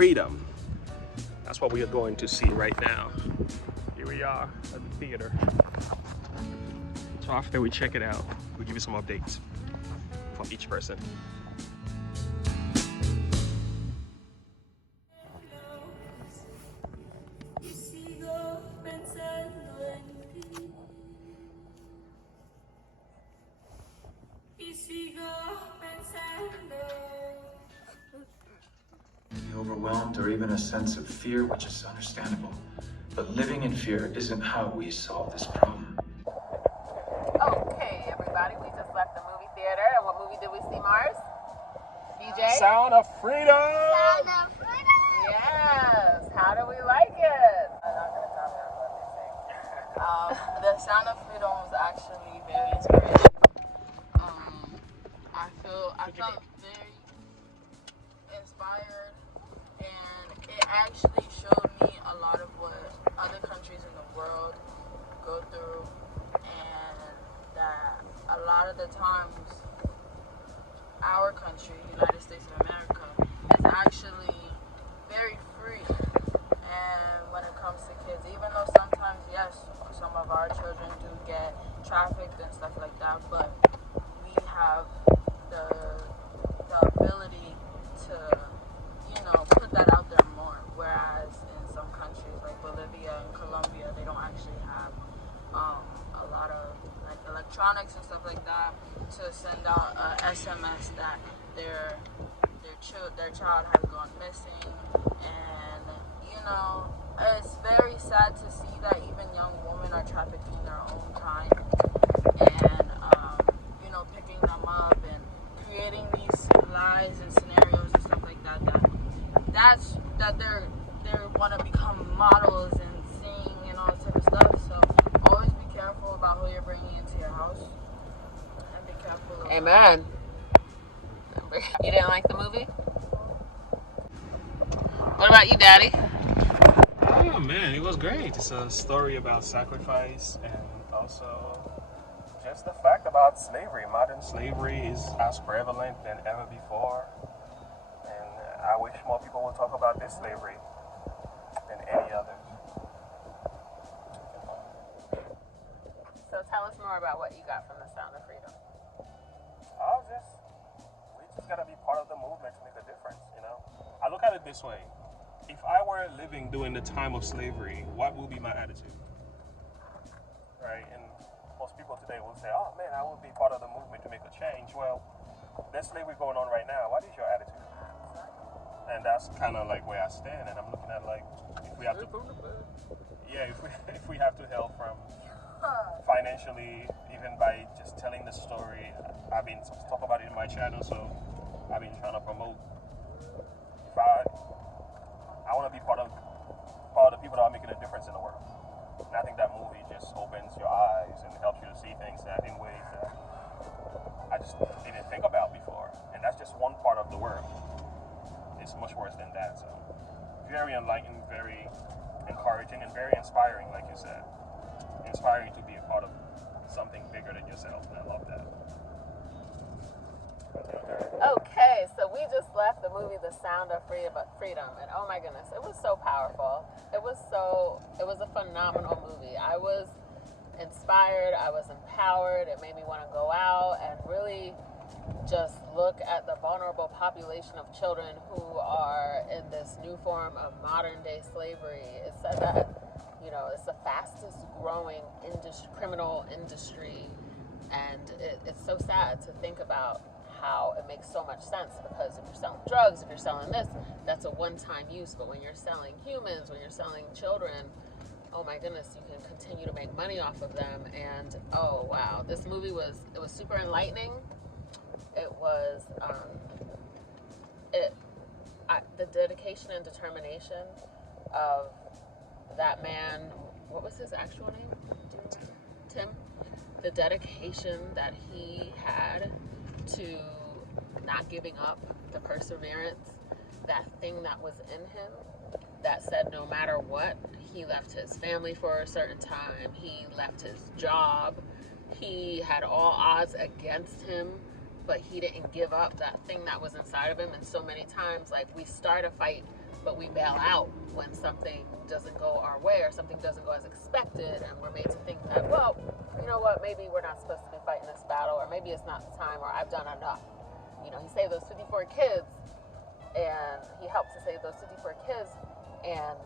Freedom. That's what we are going to see right now. Here we are at the theater. So after we check it out, we'll give you some updates from each person. Overwhelmed or even a sense of fear, which is understandable. But living in fear isn't how we solve this problem. Okay, everybody, we just left the movie theater. And what movie did we see, Mars? DJ? Sound of Freedom! Sound of Freedom! Yes. How do we like it? I'm not going to tell me what they say. The Sound of Freedom was actually very inspirational. I felt very inspired, and it actually showed me a lot of what other countries in the world go through, and that a lot of the times our country, United States of America, is actually very free. And when it comes to kids, even though sometimes, yes, some of our children do get trafficked and stuff like that, but we have the ability to, put that out there more. Whereas in some countries like Bolivia and Colombia, they don't actually have a lot of like electronics and stuff like that to send out a SMS that their child has gone missing. And it's very sad to see that even young women are trafficked in their own kind, and picking them up and creating these lies and scenarios and stuff like that. That they want to become models and sing and all that type of stuff. So always be careful about who you're bringing into your house, and be careful. Amen. You didn't like the movie? What about you, Daddy? Oh man, it was great. It's a story about sacrifice and also just the fact about slavery. Modern slavery is as prevalent than ever before. And I wish more people would talk about this slavery than any others. So tell us more about what you got from the Sound of Freedom. We just gotta be part of the movement to make a difference, I look at it this way. If I were living during the time of slavery, what would be my attitude? Right? And most people today will say, oh man, I would be part of the movement to make a change. Well, there's slavery going on right now. What is your attitude? And that's kind of like where I stand. And I'm looking at like, if we have to help from financially, even by just telling the story. I've been talking about it in my channel, so I've been trying to promote. If I want to be part of the people that are making a difference in the world. And I think that movie just opens your eyes and helps you to see things in ways that I just didn't think about before. And that's just one part of the world. It's much worse than that. So very enlightening, very encouraging, and very inspiring, like you said. Inspiring to be a part of something bigger than yourself. And I love that. Okay, so we just left the movie The Sound of Freedom, and oh my goodness, it was so powerful. It was a phenomenal movie. I was inspired, I was empowered. It made me want to go out and really just look at the vulnerable population of children who are in this new form of modern day slavery. It said that, it's the fastest growing criminal industry, and it's so sad to think about how it makes so much sense, because if you're selling drugs, if you're selling this, that's a one-time use. But when you're selling humans, when you're selling children, oh my goodness, you can continue to make money off of them. And oh wow, this movie was super enlightening. It was the dedication and determination of that man. What was his actual name? Tim. The dedication that he had to not giving up, the perseverance, that thing that was in him that said no matter what. He left his family for a certain time, he left his job, he had all odds against him, but he didn't give up that thing that was inside of him. And so many times, like, we start a fight but we bail out when something doesn't go our way or something doesn't go as expected, and we're made to think that, well, you know what, maybe we're not supposed to be fighting this battle, or maybe it's not the time, or I've done enough. You know, he saved those 54 kids, and he helped to save those 54 kids, and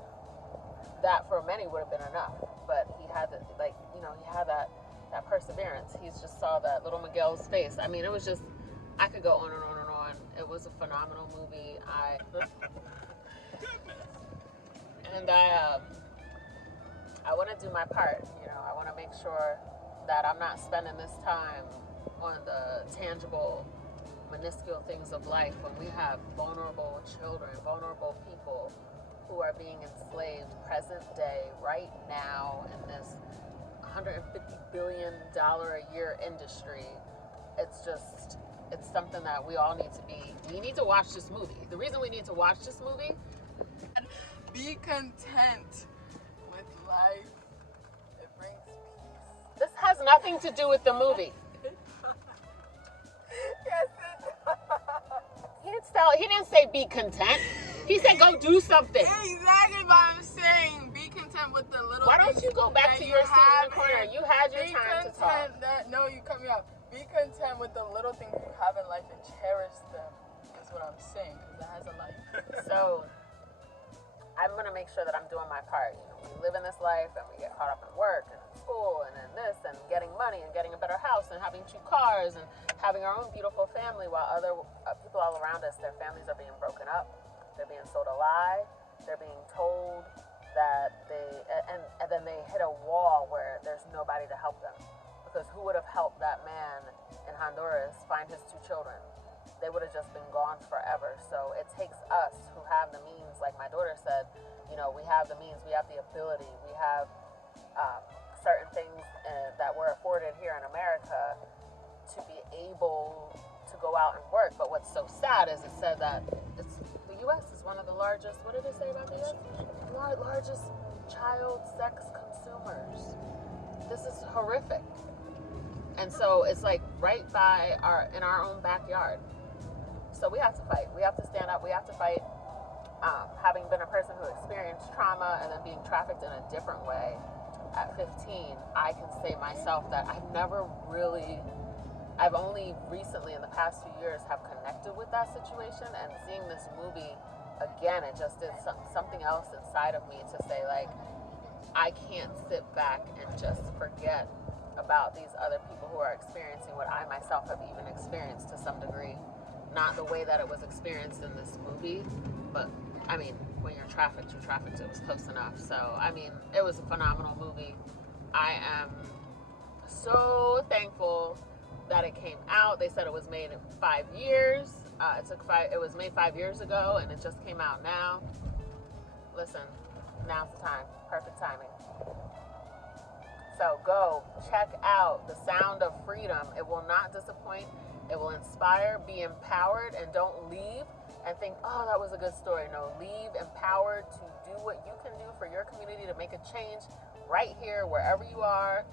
that for many would have been enough. But he had to, like, you know, he had that perseverance. He just saw that little Miguel's face. I mean, it was just, I could go on and on and on. It was a phenomenal movie. I want to do my part. You know, I want to make sure that I'm not spending this time on the tangible, minuscule things of life when we have vulnerable children, vulnerable people who are being enslaved present day, right now, in this $150 billion a year industry. It's something that we all need to be. We need to watch this movie. The reason we need to watch this movie. Be content with life. It brings peace. This has nothing to do with the movie. Yes, it does. He didn't say be content. He said go do something. Exactly what I'm saying. Be content with the little Why don't things you go back that to you your seat in have the corner? and You had your be time to content talk. No, you cut me off. Be content with the little things you have in life and cherish them. That's what I'm saying, because that has a life. So I'm gonna make sure that I'm doing my part. You know, we live in this life and we get caught up in work and school and in this and getting money and getting a better house and having 2 cars and having our own beautiful family, while other people all around us, their families are being broken up, they're being sold a lie, they're being told that and then they hit a wall where there's nobody to help them. Because who would have helped that man in Honduras find his 2 children? They would have just been gone forever. So it takes us who have the means, like my daughter said, you know, we have the means, we have the ability, we have certain things that we're afforded here in America to be able to go out and work. But what's so sad is it said that the U.S. is one of the largest, what did it say about the U.S.? Largest child sex consumers. This is horrific. And so it's like right by in our own backyard. So we have to fight. We have to stand up. We have to fight. Having been a person who experienced trauma and then being trafficked in a different way at 15, I can say myself that I've only recently in the past few years have connected with that situation, and seeing this movie again, it just did something else inside of me to say, like, I can't sit back and just forget about these other people who are experiencing what I myself have even experienced to some degree. Not the way that it was experienced in this movie, but I mean, when you're trafficked, it was close enough. So, I mean, it was a phenomenal movie. I am so thankful that it came out. They said it was made in 5 years. It was made 5 years ago, and it just came out now. Listen, now's the time. Perfect timing. So go check out The Sound of Freedom. It will not disappoint. It will inspire. Be empowered, and don't leave and think, oh, that was a good story. No, leave empowered to do what you can do for your community to make a change right here, wherever you are.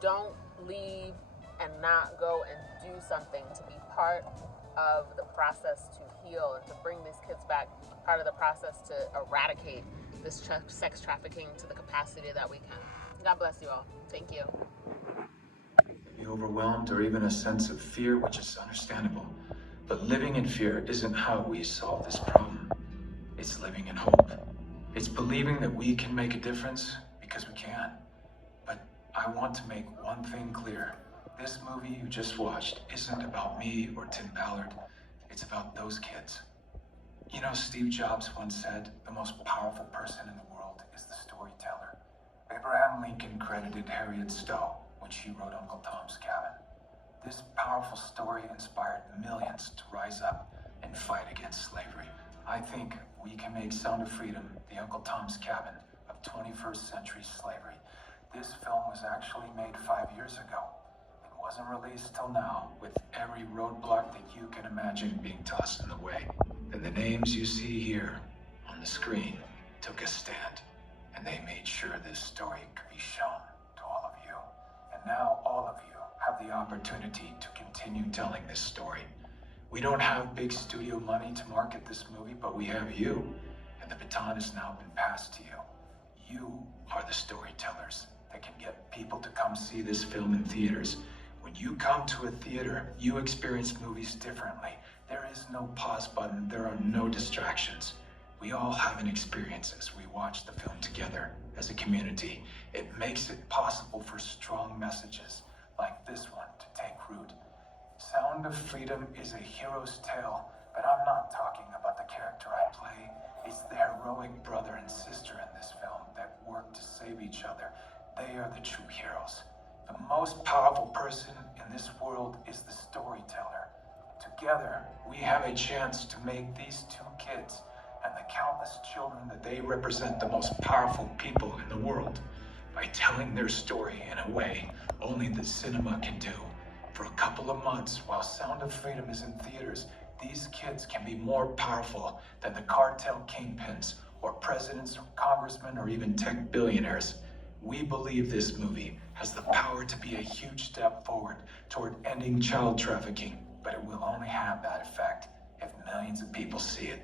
Don't leave and not go and do something to be part of the process to heal and to bring these kids back, part of the process to eradicate this sex trafficking to the capacity that we can. God bless you all. Thank you. Be overwhelmed or even a sense of fear, which is understandable. But living in fear isn't how we solve this problem. It's living in hope. It's believing that we can make a difference because we can. But I want to make one thing clear. This movie you just watched isn't about me or Tim Ballard. It's about those kids. You know, Steve Jobs once said, the most powerful person in the world is the storyteller. Abraham Lincoln credited Harriet Stowe when she wrote Uncle Tom's Cabin. This powerful story inspired millions to rise up and fight against slavery. I think we can make Sound of Freedom the Uncle Tom's Cabin of 21st century slavery. This film was actually made 5 years ago. It wasn't released till now, with every roadblock that you can imagine being tossed in the way. And the names you see here on the screen took a stand, and they made sure this story could be shown to all of you. And now all of you have the opportunity to continue telling this story. We don't have big studio money to market this movie, but we have you. and the baton has now been passed to you. You are the storytellers that can get people to come see this film in theaters. When you come to a theater, you experience movies differently. There is no pause button, there are no distractions. We all have an experience as we watch the film together as a community. It makes it possible for strong messages like this one to take root. Sound of Freedom is a hero's tale, but I'm not talking about the character I play. It's the heroic brother and sister in this film that work to save each other. They are the true heroes. The most powerful person in this world is the storyteller. Together, we have a chance to make these two kids and the countless children that they represent the most powerful people in the world by telling their story in a way only the cinema can do. For a couple of months, while Sound of Freedom is in theaters, these kids can be more powerful than the cartel kingpins or presidents or congressmen or even tech billionaires. We believe this movie has the power to be a huge step forward toward ending child trafficking, but it will only have that effect if millions of people see it.